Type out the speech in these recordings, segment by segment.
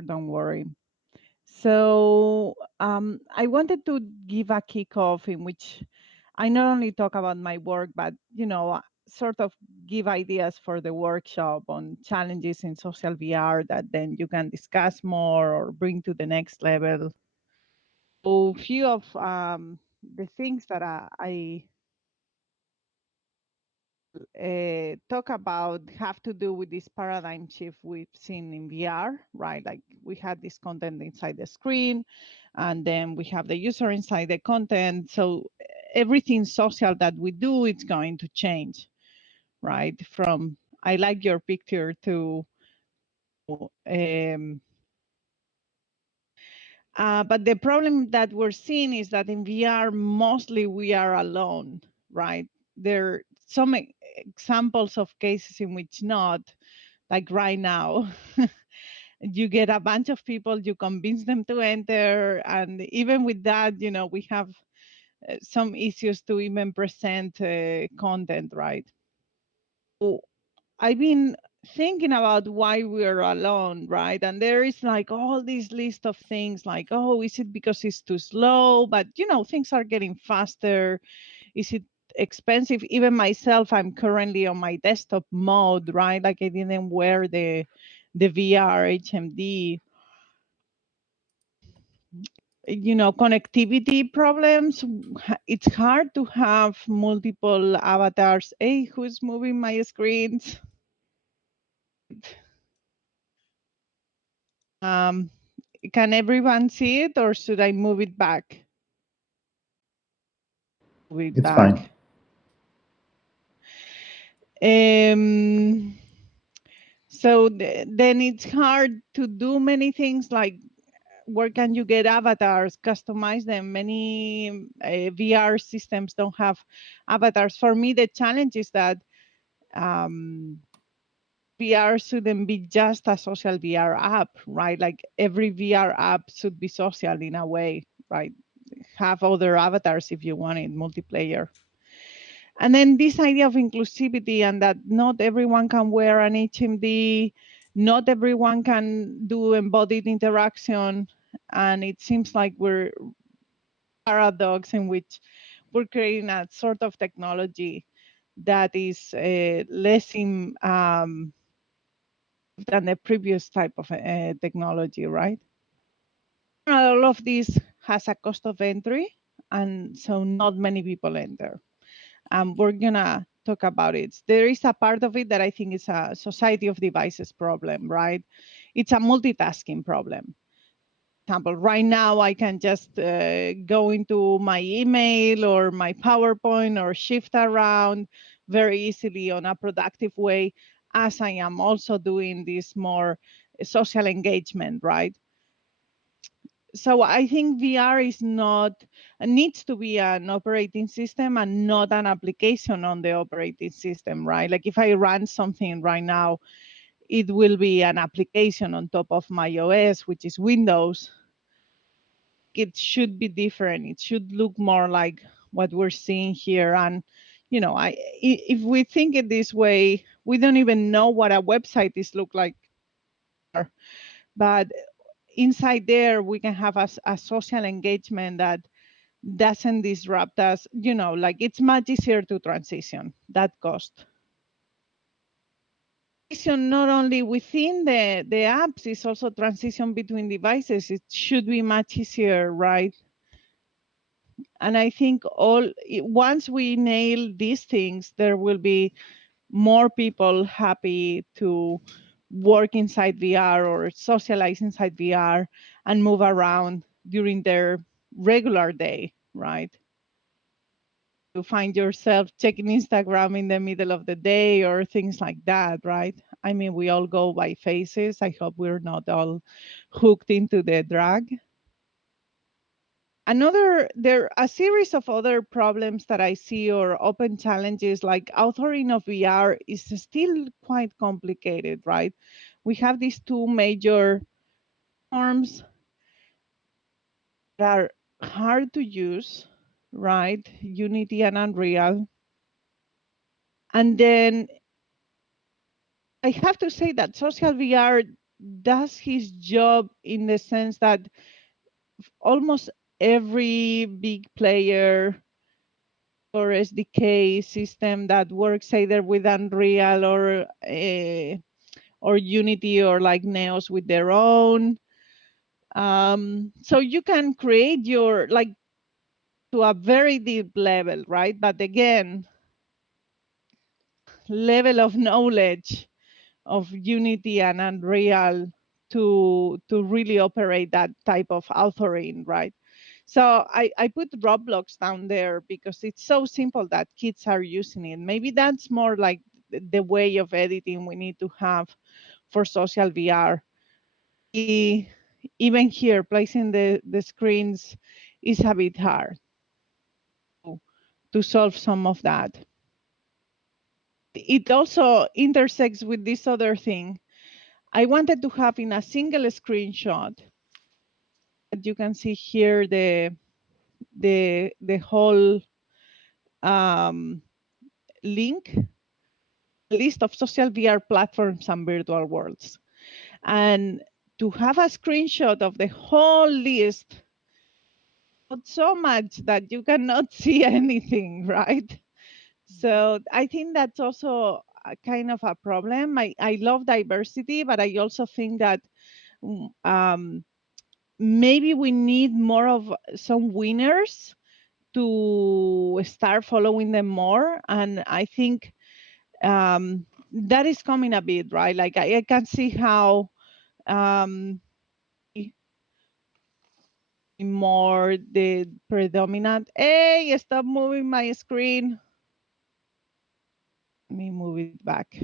Don't worry. So I wanted to give a kickoff in which I not only talk about my work, but sort of give ideas for the workshop on challenges in social VR that then you can discuss more or bring to the next level. So few of the things that I talk about have to do with this paradigm shift we've seen in VR, right? Like we had this content inside the screen, and then we have the user inside the content. So everything social that we do, it's going to change, right? From I like your picture to but the problem that we're seeing is that in VR, mostly we are alone, right? There are some examples of cases in which not, like right now. You get a bunch of people, you convince them to enter, and even with that, we have some issues to even present content, right? So I've been thinking about why we're alone, right? And there is like all this list of things like, oh, is it because it's too slow? But things are getting faster. Is it expensive? Even myself, I'm currently on my desktop mode, right? Like I didn't wear the VR HMD. Connectivity problems. It's hard to have multiple avatars. Hey, who's moving my screens? Um, can everyone see it, or should I move it back? Move it It's fine. back. So then it's hard to do many things like where can you get avatars, customize them. Many VR systems don't have avatars. For me, the challenge is that VR shouldn't be just a social VR app, right? Like every VR app should be social in a way, right? Have other avatars if you want it, multiplayer. And then this idea of inclusivity and that not everyone can wear an HMD, not everyone can do embodied interaction. And it seems like we're paradox in which we're creating a sort of technology that is less than the previous type of technology, right? All of this has a cost of entry, and so not many people enter. We're gonna talk about it. There is a part of it that I think is a society of devices problem, right? It's a multitasking problem. For example, right now I can just go into my email or my PowerPoint or shift around very easily on a productive way, as I am also doing this more social engagement, right? So I think VR is not needs to be an operating system and not an application on the operating system, right? Like if I run something right now, it will be an application on top of my OS, which is Windows. It should be different. It should look more like what we're seeing here. And if we think it this way, we don't even know what a website is look like. But inside there, we can have a social engagement that doesn't disrupt us. Like it's much easier to transition that cost. Transition not only within the apps, it's also transition between devices. It should be much easier, right? And I think once we nail these things, there will be more people happy to work inside VR or socialize inside VR and move around during their regular day, right? To find yourself checking Instagram in the middle of the day or things like that, right? I mean, we all go by phases. I hope we're not all hooked into the drug. There are a series of other problems that I see or open challenges like authoring of VR is still quite complicated, right? We have these two major forms that are hard to use, right? Unity and Unreal. And then I have to say that social VR does his job in the sense that almost every big player or SDK system that works either with Unreal or Unity or like Neos with their own. So you can create your like to a very deep level, right? But again, level of knowledge of Unity and Unreal to really operate that type of authoring, right? So I put Roblox down there because it's so simple that kids are using it. Maybe that's more like the way of editing we need to have for social VR. Even here, placing the screens is a bit hard to solve some of that. It also intersects with this other thing. I wanted to have in a single screenshot that you can see here the whole link list of social VR platforms and virtual worlds, and to have a screenshot of the whole list, not so much that you cannot see anything, right? So I think that's also a kind of a problem. I love diversity, but I also think that maybe we need more of some winners to start following them more. And I think that is coming a bit, right? Like I can see how more the predominant, hey, stop moving my screen. Let me move it back.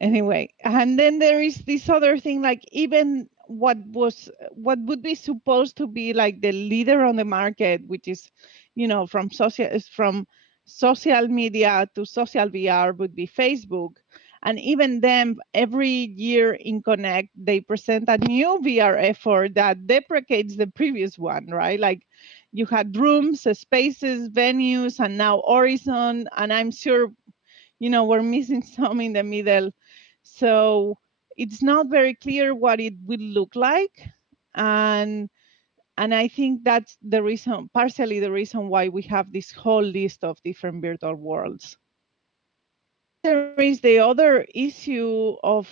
Anyway, and then there is this other thing, like even what would be supposed to be like the leader on the market, which is, from social media to social VR, would be Facebook. And even then, every year in Connect, they present a new VR effort that deprecates the previous one, right? Like you had rooms, spaces, venues, and now Horizon. And I'm sure, we're missing some in the middle. So it's not very clear what it will look like. And I think that's the reason, partially the reason why we have this whole list of different virtual worlds. There is the other issue of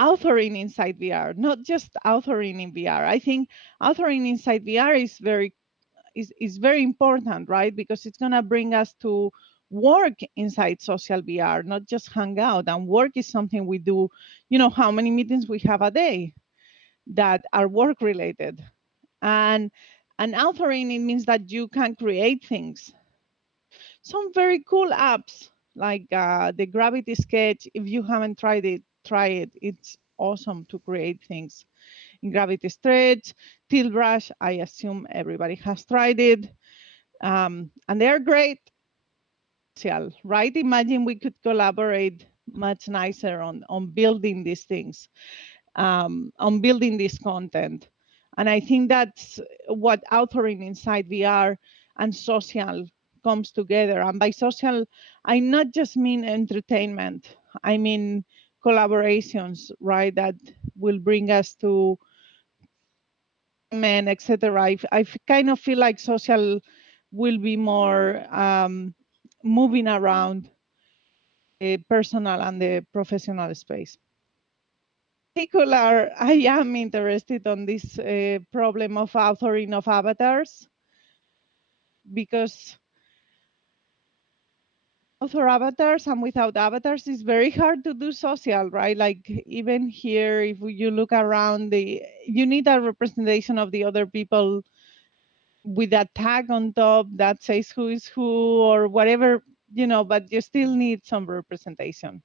authoring inside VR, not just authoring in VR. I think authoring inside VR is very important, right? Because it's going to bring us to work inside social VR, not just hang out. And work is something we do, how many meetings we have a day that are work related. And authoring, it means that you can create things. Some very cool apps like the Gravity Sketch. If you haven't tried it, try it. It's awesome to create things in Gravity Stretch. Tilt Brush, I assume everybody has tried it. And they're great, right? Imagine we could collaborate much nicer on building these things, on building this content. And I think that's what authoring inside VR and social comes together. And by social, I not just mean entertainment, I mean collaborations, right? That will bring us to men, etc. I kind of feel like social will be more moving around the personal and the professional space. In particular, I am interested on this problem of authoring of avatars, because author avatars and without avatars is very hard to do social, right? Like even here, if you look around, you need a representation of the other people with a tag on top that says who is who or whatever, but you still need some representation.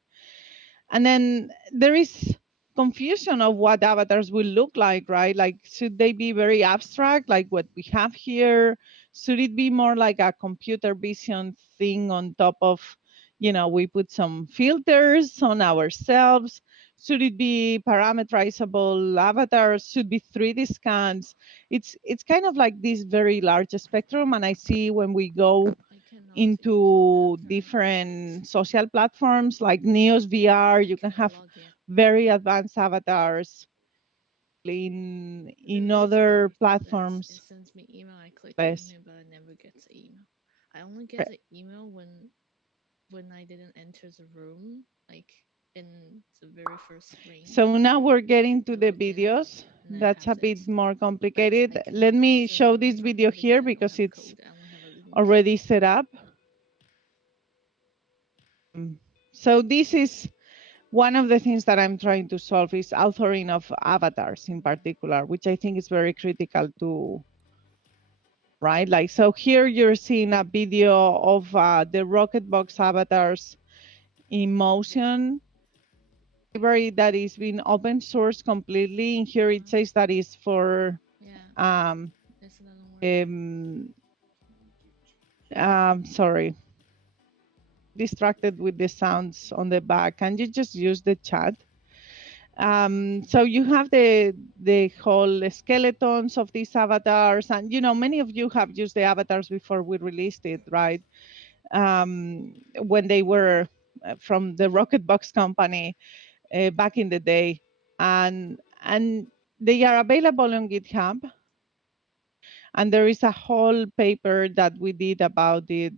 And then there is confusion of what avatars will look like, right? Like, should they be very abstract, like what we have here? Should it be more like a computer vision thing on top of, we put some filters on ourselves? Should it be parameterizable avatars? Should be 3D scans? It's kind of like this very large spectrum. And I see when we go cannot into currently. different social platforms like Neos VR. You can have Log in. very advanced avatars in It's other weird because it platforms. sends me email. I click on Less. it, but I never get the email. I only get the email when I didn't enter the room, like in the very first screen. So now we're getting to I the look in videos. and I That's have a the bit more but complicated. I Let cannot me enter the show room this video currently because here I don't because have it's code. I only have a living key. already set up. So this is one of the things that I'm trying to solve is authoring of avatars in particular, which I think is very critical to, right? Like, so here you're seeing a video of the rocketbox avatars in motion library that is being open source completely. And here it says that is for Yeah, um, this doesn't work. um, sorry, distracted with the sounds on the back. Can you just use the chat? So you have the whole skeletons of these avatars, and many of you have used the avatars before we released it, right? When they were from the Rocketbox company back in the day, and they are available on GitHub. And there is a whole paper that we did about it,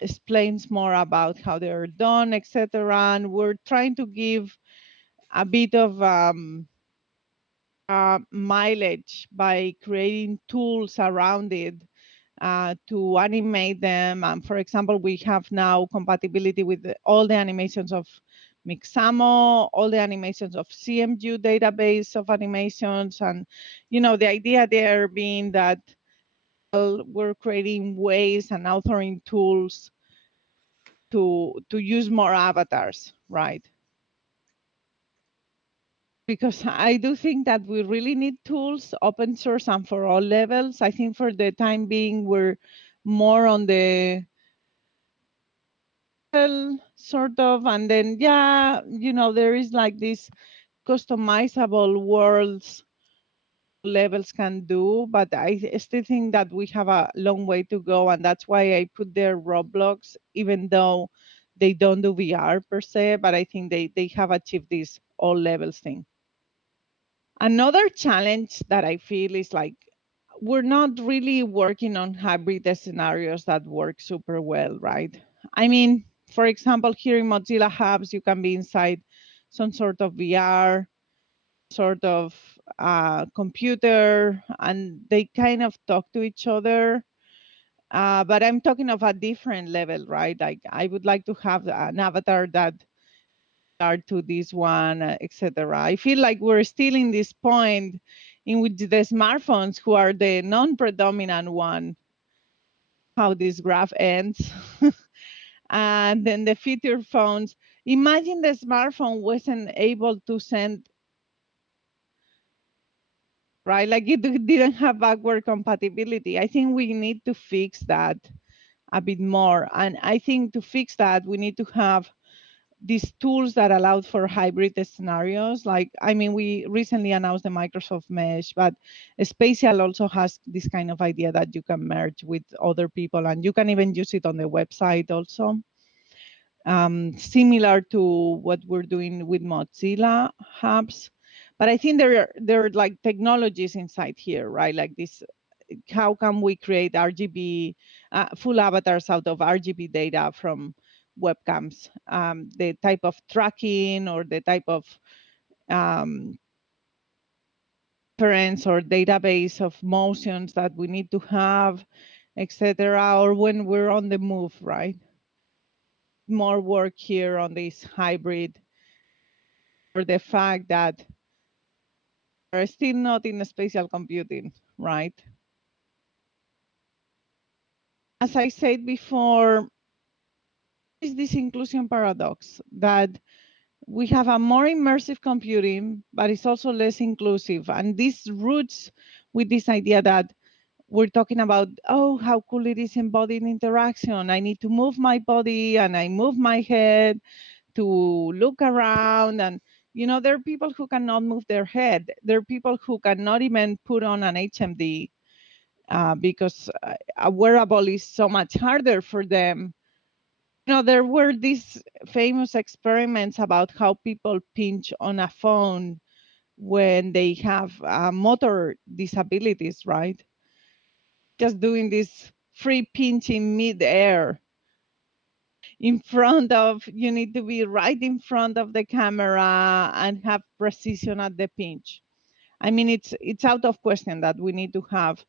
explains more about how they're done, etc. And we're trying to give a bit of mileage by creating tools around it to animate them. And for example, we have now compatibility with all the animations of Mixamo, all the animations of CMU database of animations. And, the idea there being that we're creating ways and authoring tools to use more avatars, right? Because I do think that we really need tools, open source and for all levels. I think for the time being, we're more on the sort of, and then, yeah, there is like this customizable worlds levels can do, but I still think that we have a long way to go. And that's why I put there Roblox, even though they don't do VR per se, but I think they have achieved this all levels thing. Another challenge that I feel is like we're not really working on hybrid scenarios that work super well, right? I mean, for example, here in Mozilla Hubs, you can be inside some sort of VR, sort of computer, and they kind of talk to each other. But I'm talking of a different level, right? Like I would like to have an avatar that are to this one, etc. I feel like we're still in this point in which the smartphones, who are the non-predominant one, how this graph ends, and then the feature phones. Imagine the smartphone wasn't able to send, right? Like it didn't have backward compatibility. I think we need to fix that a bit more. And I think to fix that, we need to have these tools that allowed for hybrid scenarios. Like, I mean, we recently announced the Microsoft Mesh, but Spatial also has this kind of idea that you can merge with other people, and you can even use it on the website also. Similar to what we're doing with Mozilla Hubs. But I think there are like technologies inside here, right? Like this, how can we create RGB, full avatars out of RGB data from webcams? The type of tracking or the type of um, reference or database of motions that we need to have, etc. Or when we're on the move, right? More work here on this hybrid, or the fact that we're still not in spatial computing, right? As I said before, is this inclusion paradox that we have a more immersive computing, but it's also less inclusive. And this roots with this idea that we're talking about, oh, how cool it is embodied interaction. I need to move my body and I move my head to look around. And, there are people who cannot move their head. There are people who cannot even put on an HMD. because a wearable is so much harder for them. There were these famous experiments about how people pinch on a phone when they have motor disabilities, right? Just doing this free pinching mid-air in front of, you need to be right in front of the camera and have precision at the pinch. I mean, it's out of question that we need to have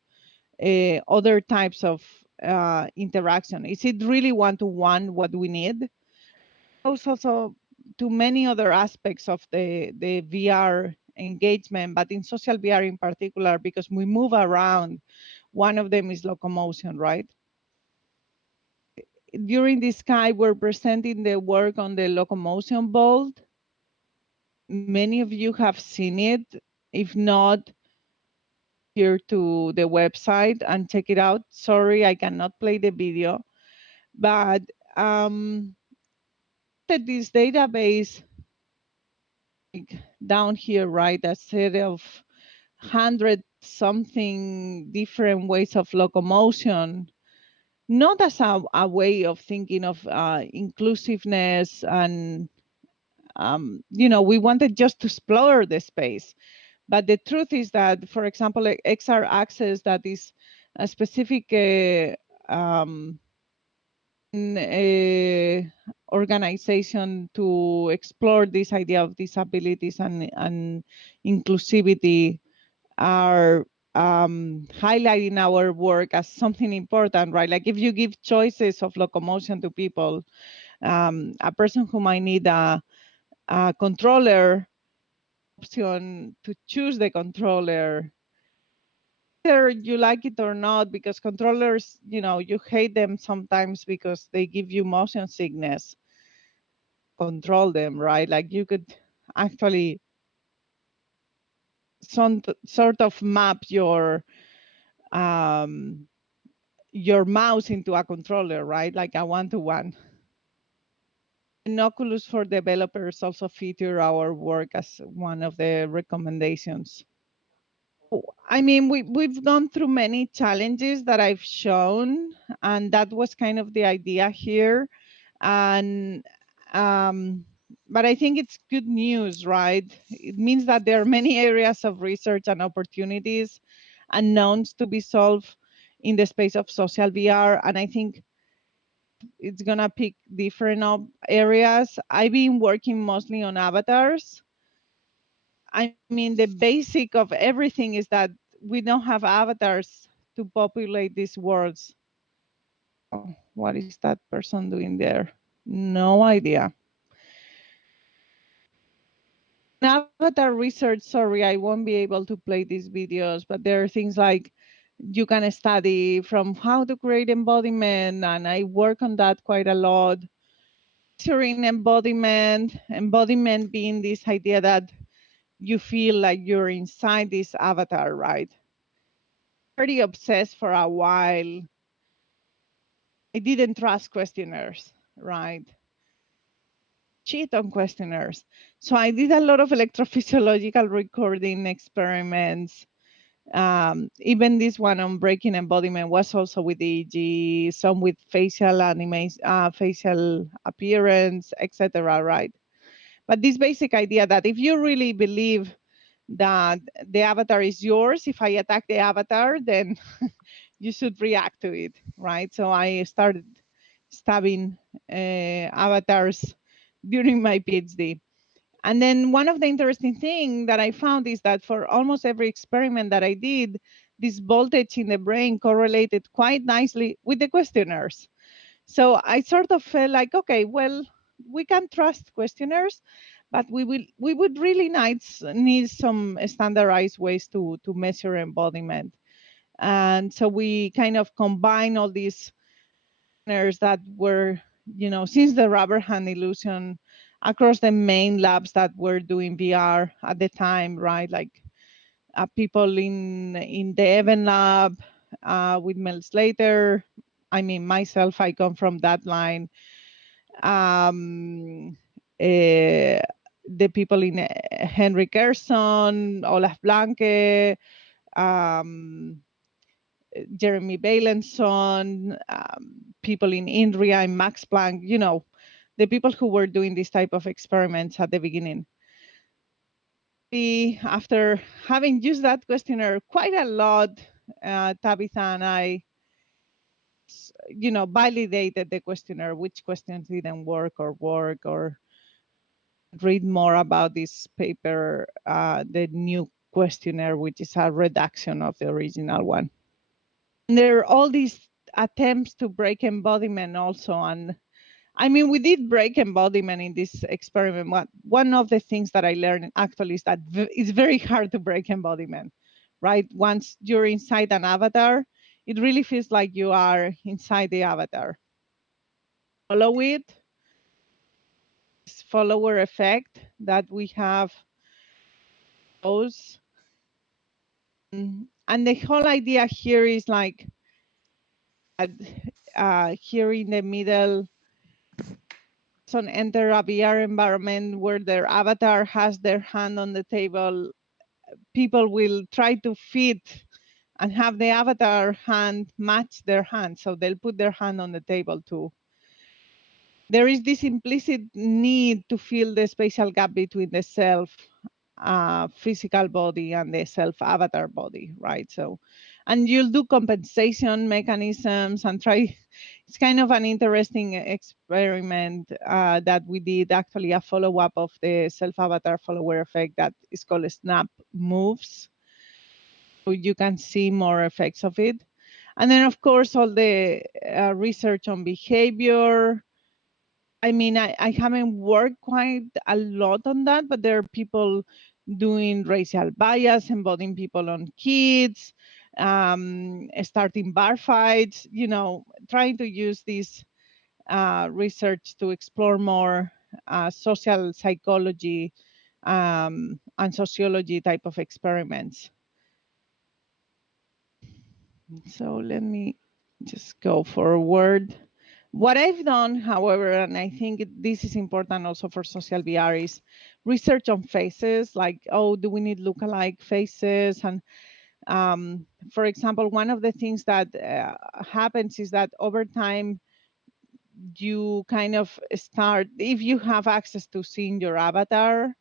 other types of interaction. Is it really one-to-one what we need? Also to many other aspects of the VR engagement, but in social VR in particular, because we move around. One of them is locomotion, right? During this Sky, we're presenting the work on the locomotion bolt. Many of you have seen it. If not, here to the website and check it out. Sorry, I cannot play the video, but this database down here, right, a set of 100 something different ways of locomotion, not as a way of thinking of inclusiveness and we wanted just to explore the space. But the truth is that, for example, XR Access, that is a specific um, organization to explore this idea of disabilities and inclusivity, are highlighting our work as something important, right? Like if you give choices of locomotion to people, a person who might need a controller option to choose the controller, whether you like it or not, because controllers, you hate them sometimes because they give you motion sickness. Control them, right? Like you could actually sort of map um, your mouse into a controller, right? Like a one-to-one. And Oculus for developers also feature our work as one of the recommendations. I mean, we've gone through many challenges that I've shown, and that was kind of the idea here. And but I think it's good news, right? It means that there are many areas of research and opportunities unknowns to be solved in the space of social VR, and I think it's gonna pick different areas. I've been working mostly on avatars. I mean, the basic of everything is that we don't have avatars to populate these worlds. Oh, what is that person doing there? No idea. In avatar research, sorry, I won't be able to play these videos, but there are things like you can study from how to create embodiment, and I work on that quite a lot. Measuring embodiment being this idea that you feel like you're inside this avatar, right? Pretty obsessed for a while. I didn't trust questionnaires, right? Cheat on questionnaires. So I did a lot of electrophysiological recording experiments. Even this one on breaking embodiment was also with EEG, some with facial animation, facial appearance, etc. Right? But this basic idea that if you really believe that the avatar is yours, if I attack the avatar, then you should react to it, right? So I started studying avatars during my PhD. And then one of the interesting things that I found is that for almost every experiment that I did, this voltage in the brain correlated quite nicely with the questionnaires. So I sort of felt like, okay, well, we can trust questionnaires, but we would really need some standardized ways to measure embodiment. And so we kind of combine all these partners that were, since the rubber hand illusion, across the main labs that were doing VR at the time, right? Like people in the Even lab with Mel Slater. I mean, myself, I come from that line. Um, the people in Henry Gerson, Olaf Blanke, um, Jeremy Bailenson, people in INRIA and Max Planck, the people who were doing this type of experiments at the beginning. After having used that questionnaire quite a lot, Tabitha and I, validated the questionnaire, which questions didn't work, or read more about this paper, the new questionnaire, which is a reduction of the original one. And there are all these attempts to break embodiment also. And I mean, we did break embodiment in this experiment. One of the things that I learned actually is that it's very hard to break embodiment, right? Once you're inside an avatar, it really feels like you are inside the avatar. Follow it, this follower effect that we have those. And the whole idea here is like, here in the middle, someone enter a VR environment where their avatar has their hand on the table. People will try to fit and have the avatar hand match their hand. So they'll put their hand on the table too. There is this implicit need to fill the spatial gap between the self physical body and the self avatar body, right? So, and you'll do compensation mechanisms and try. It's kind of an interesting experiment that we did, actually a follow-up of the self avatar follower effect that is called snap moves. So you can see more effects of it. And then of course, all the research on behavior. I mean, I haven't worked quite a lot on that, but there are people doing racial bias, embodying people on kids, starting bar fights, trying to use this research to explore more social psychology and sociology type of experiments. So let me just go forward. What I've done, however, and I think this is important also for SocialVR, is research on faces, like, do we need lookalike faces? And for example, one of the things that happens is that over time, you kind of start, if you have access to seeing your avatar,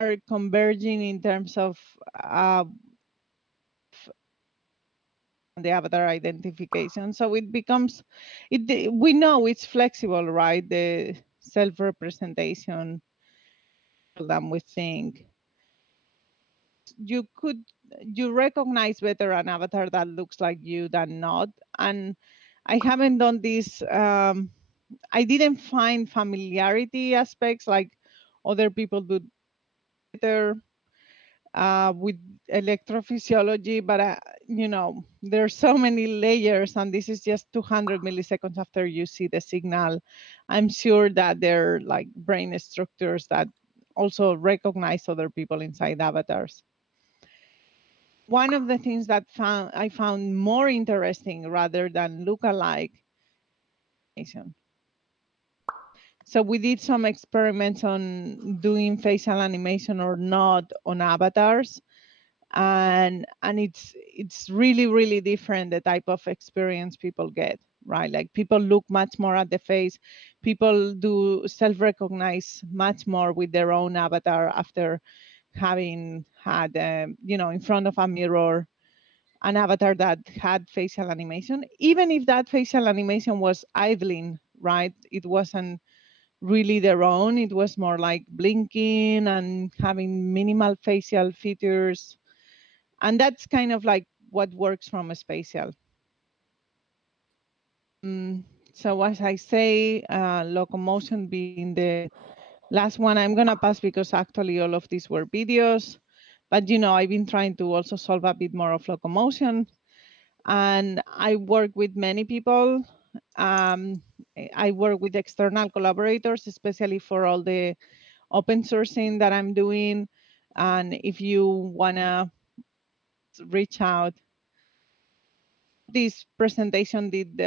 are converging in terms of the avatar identification. So it becomes, we know it's flexible, right? The self-representation than we think. You recognize better an avatar that looks like you than not. And I haven't done this, I didn't find familiarity aspects like other people do better with electrophysiology, but there's so many layers, and this is just 200 milliseconds after you see the signal. I'm sure that there are like brain structures that also recognize other people inside avatars. One of the things that I found more interesting rather than lookalike. So we did some experiments on doing facial animation or not on avatars. And it's really different, the type of experience people get, right? Like people look much more at the face, people do self-recognize much more with their own avatar after having had in front of a mirror an avatar that had facial animation, even if that facial animation was idling, right? It wasn't really their own, it was more like blinking and having minimal facial features. And that's kind of like what works from a spatial. So as I say, Locomotion being the last one, I'm gonna pass because actually all of these were videos, but I've been trying to also solve a bit more of Locomotion, and I work with many people. I work with external collaborators, especially for all the open sourcing that I'm doing. And if you wanna reach out, this presentation did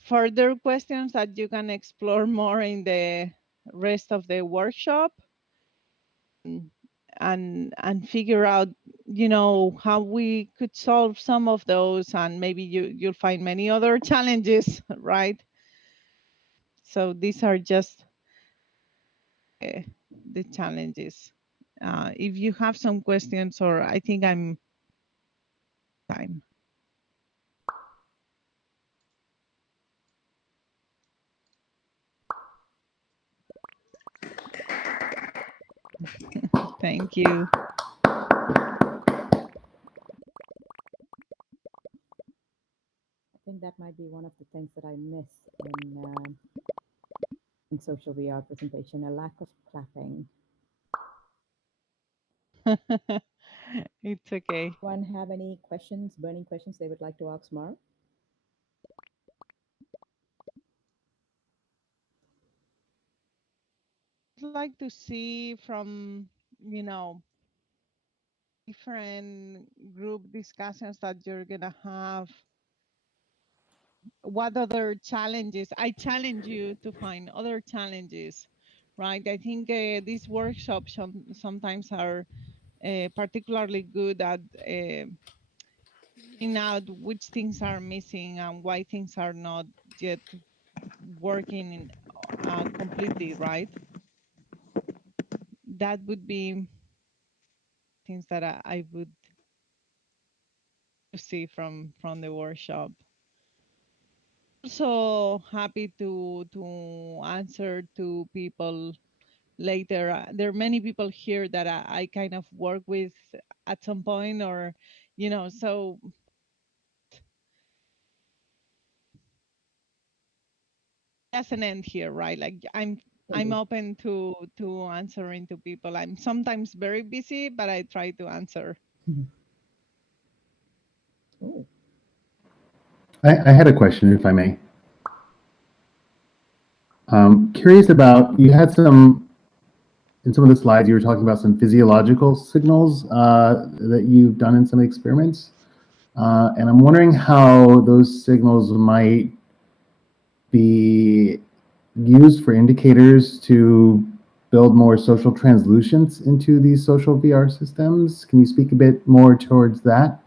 further questions that you can explore more in the rest of the workshop and figure out how we could solve some of those, and maybe you'll find many other challenges, right? So these are just uh, the challenges. If you have some questions, or I think I'm time. Thank you. I think that might be one of the things that I miss in social VR presentation, a lack of clapping. It's okay. Anyone have any questions, burning questions they would like to ask Mark? I'd like to see from different group discussions that you're gonna have, what other challenges. I challenge you to find other challenges, right? I think these workshops sometimes are particularly good at figuring out which things are missing and why things are not yet working completely right. That would be things that I would see from the workshop. Also happy to answer to people later. There are many people here that I kind of work with at some point, or so doesn't end here, right? Like I'm Indeed. open to answering to people. I'm sometimes very busy, but I try to answer. Oh, I had a question, if I may. Curious about, you had some, in some of the slides, you were talking about some physiological signals that you've done in some experiments. And I'm wondering how those signals might be used for indicators to build more social translucence into these social VR systems. Can you speak a bit more towards that?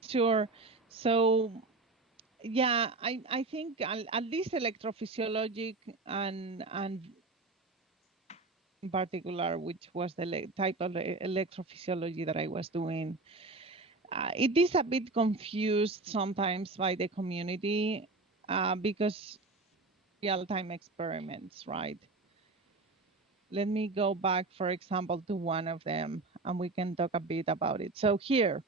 Sure. So yeah, I think at least electrophysiologic and in particular, which was the type of electrophysiology that I was doing. It is a bit confused sometimes by the community because real-time experiments, right? Let me go back, for example, to one of them, and we can talk a bit about it. So here,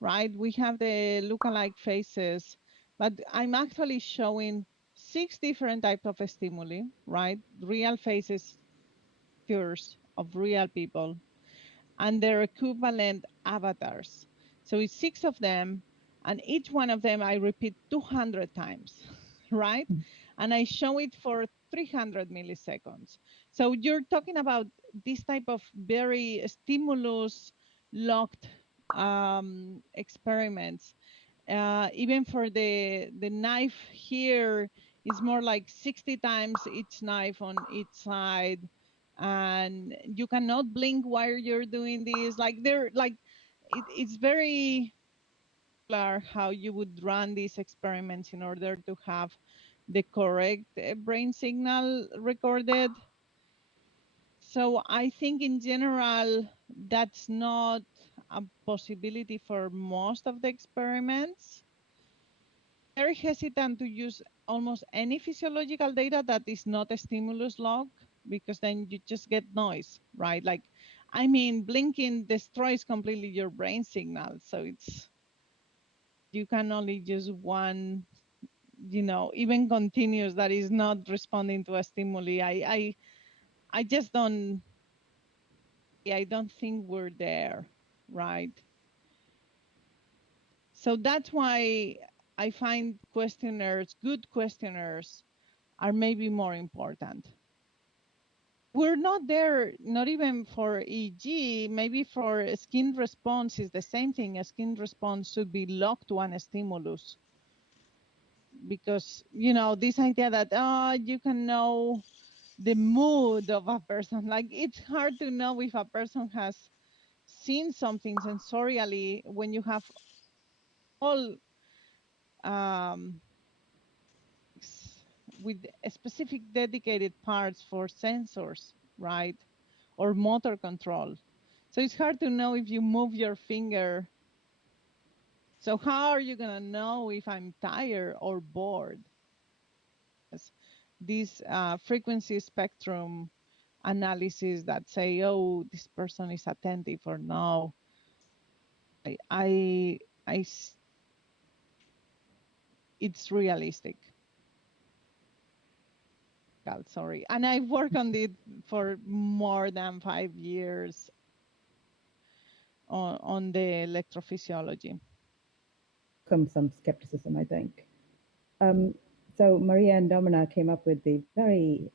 right, we have the lookalike faces, but I'm actually showing 6 different types of stimuli, right? Real faces, pictures of real people, and their equivalent avatars. So it's 6 of them, and each one of them I repeat 200 times, right? And I show it for 300 milliseconds. So you're talking about this type of very stimulus locked experiments. Even for the knife here is more like 60 times each knife on each side, and you cannot blink while you're doing this. Like they're like it's very clear how you would run these experiments in order to have the correct brain signal recorded. So I think in general that's not a possibility for most of the experiments. Very hesitant to use almost any physiological data that is not a stimulus log, because then you just get noise, right? Like, I mean, blinking destroys completely your brain signal. So you can only use one, even continuous that is not responding to a stimuli. I just I don't think we're there, right? So that's why I find questionnaires, good questionnaires, are maybe more important. We're not there, not even for EEG, maybe for skin response is the same thing. A skin response should be locked to a stimulus, because, this idea that, you can know the mood of a person, like it's hard to know if a person has seeing something sensorially when you have all with specific dedicated parts for sensors, right? Or motor control. So it's hard to know if you move your finger. So how are you gonna know if I'm tired or bored? This frequency spectrum analysis that say, oh, this person is attentive or no. It's realistic. God, sorry. And I worked on it for more than 5 years on the electrophysiology. Some skepticism, I think. So Maria and Domina came up with the very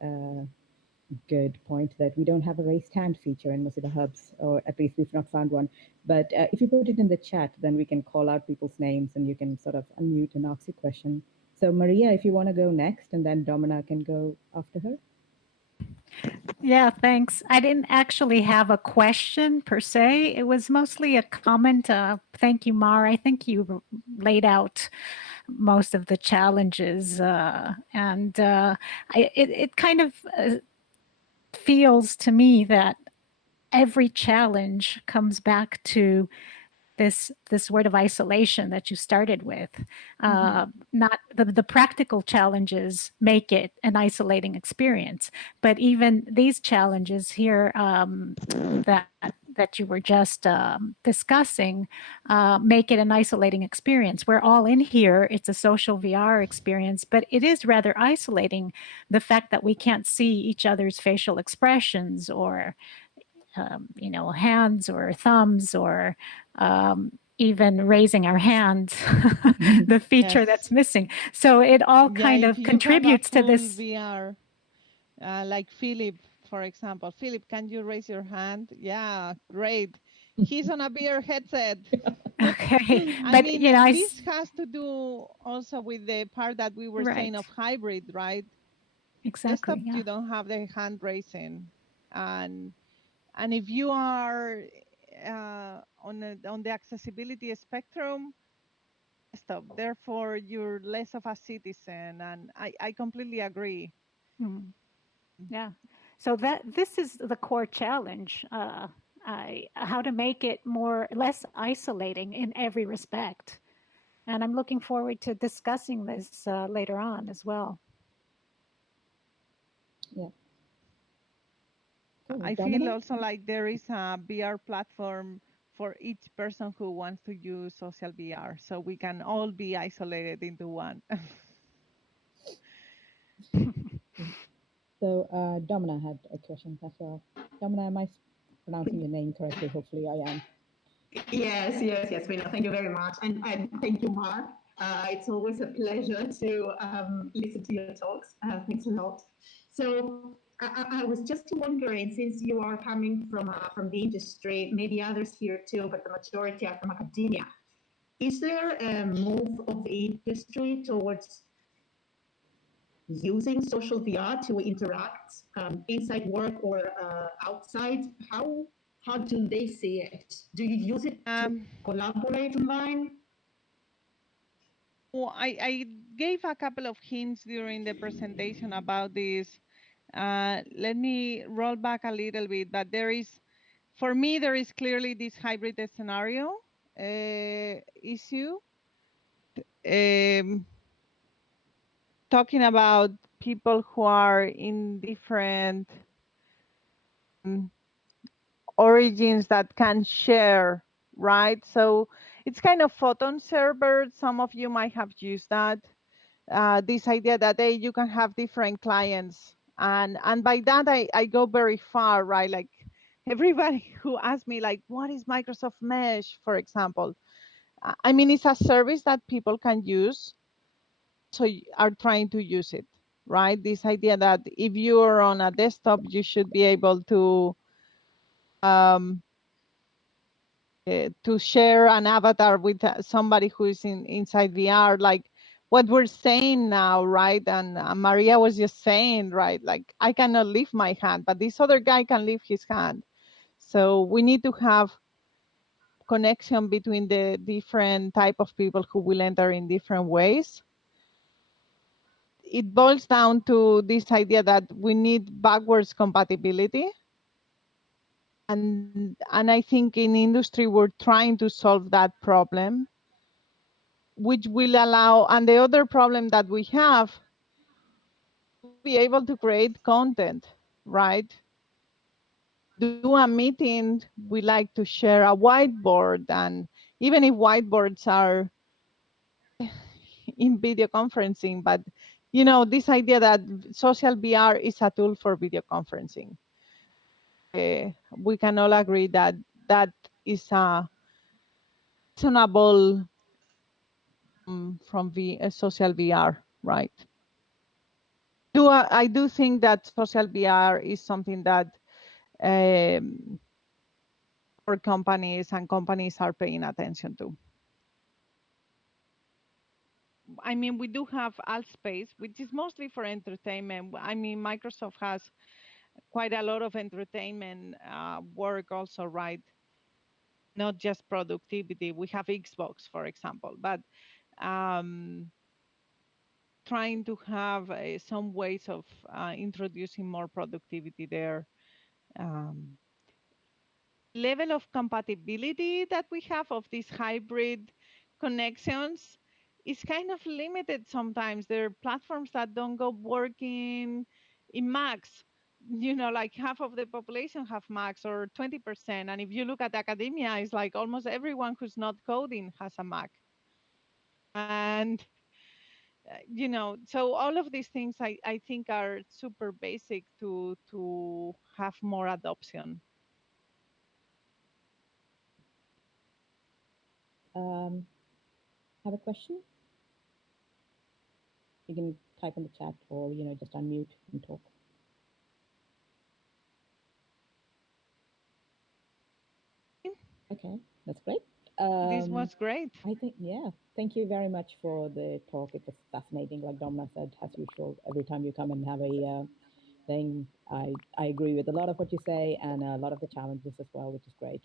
good point that we don't have a raised hand feature in Mozilla Hubs, or at least we've not found one. But if you put it in the chat, then we can call out people's names and you can sort of unmute and ask a question. So Maria, if you want to go next, and then Domina can go after her. Yeah, thanks. I didn't actually have a question per se. It was mostly a comment. Thank you, Mar. I think you laid out most of the challenges, it kind of feels to me that every challenge comes back to this word of isolation that you started with. Not the practical challenges make it an isolating experience, but even these challenges here that you were just discussing make it an isolating experience. We're all in here. It's a social VR experience, but it is rather isolating, the fact that we can't see each other's facial expressions or hands or thumbs or even raising our hands, the feature that's missing. So it all kind of contributes to this VR, like Philip, for example. Philip, can you raise your hand? Yeah, great. He's on a VR headset. Okay, I mean, this has to do also with the part that we were saying of hybrid, right? Exactly. Desktop, you don't have the hand raising, and if you are on the accessibility spectrum, stop. Therefore, you're less of a citizen, and I completely agree. Yeah. So this is the core challenge. How to make it less isolating in every respect, and I'm looking forward to discussing this later on as well. Yeah. I feel also like there is a VR platform for each person who wants to use SocialVR, so we can all be isolated into one. So Domina had a question as well. Domina, am I pronouncing your name correctly? Hopefully I am. Yes, Rina, thank you very much. And thank you, Mark. It's always a pleasure to listen to your talks. Thanks a lot. So I was just wondering, since you are coming from the industry, maybe others here too, but the majority are from academia, is there a move of the industry towards using social VR to interact inside work or outside? How do they see it? Do you use it to collaborate online? Well, I gave a couple of hints during the presentation about this. Let me roll back a little bit, but for me, there is clearly this hybrid scenario issue. Talking about people who are in different origins that can share, right? So it's kind of photon server. Some of you might have used that. This idea that you can have different clients, and by that I go very far, right? Like everybody who asks me, like, what is Microsoft Mesh, for example? I mean, it's a service that people can use, so are trying to use it, right? This idea that if you're on a desktop, you should be able to share an avatar with somebody who is inside VR, like what we're saying now, right? And Maria was just saying, right, like I cannot lift my hand, but this other guy can lift his hand. So we need to have connection between the different type of people who will enter in different ways. It boils down to this idea that we need backwards compatibility. And I think in industry, we're trying to solve that problem, which will allow, and the other problem that we have, be able to create content, right? Do a meeting, we like to share a whiteboard, and even if whiteboards are in video conferencing, but you know, this idea that social VR is a tool for video conferencing. We can all agree that that is a reasonable from social VR, right? I do think that social VR is something that for companies and companies are paying attention to. I mean, we do have Altspace, which is mostly for entertainment. I mean, Microsoft has quite a lot of entertainment work also, right? Not just productivity. We have Xbox, for example, but trying to have some ways of introducing more productivity there. Level of compatibility that we have of these hybrid connections is kind of limited sometimes. There are platforms that don't go working in Macs. You know, like half of the population have Macs or 20%. And if you look at academia, it's like almost everyone who's not coding has a Mac. And you know, so all of these things I think are super basic to have more adoption. Have a question? You can type in the chat or, you know, just unmute and talk. Okay, that's great. This was great. I think, yeah, thank you very much for the talk. It was fascinating. Like Domna said, as usual, every time you come and have a thing, I agree with a lot of what you say and a lot of the challenges as well, which is great.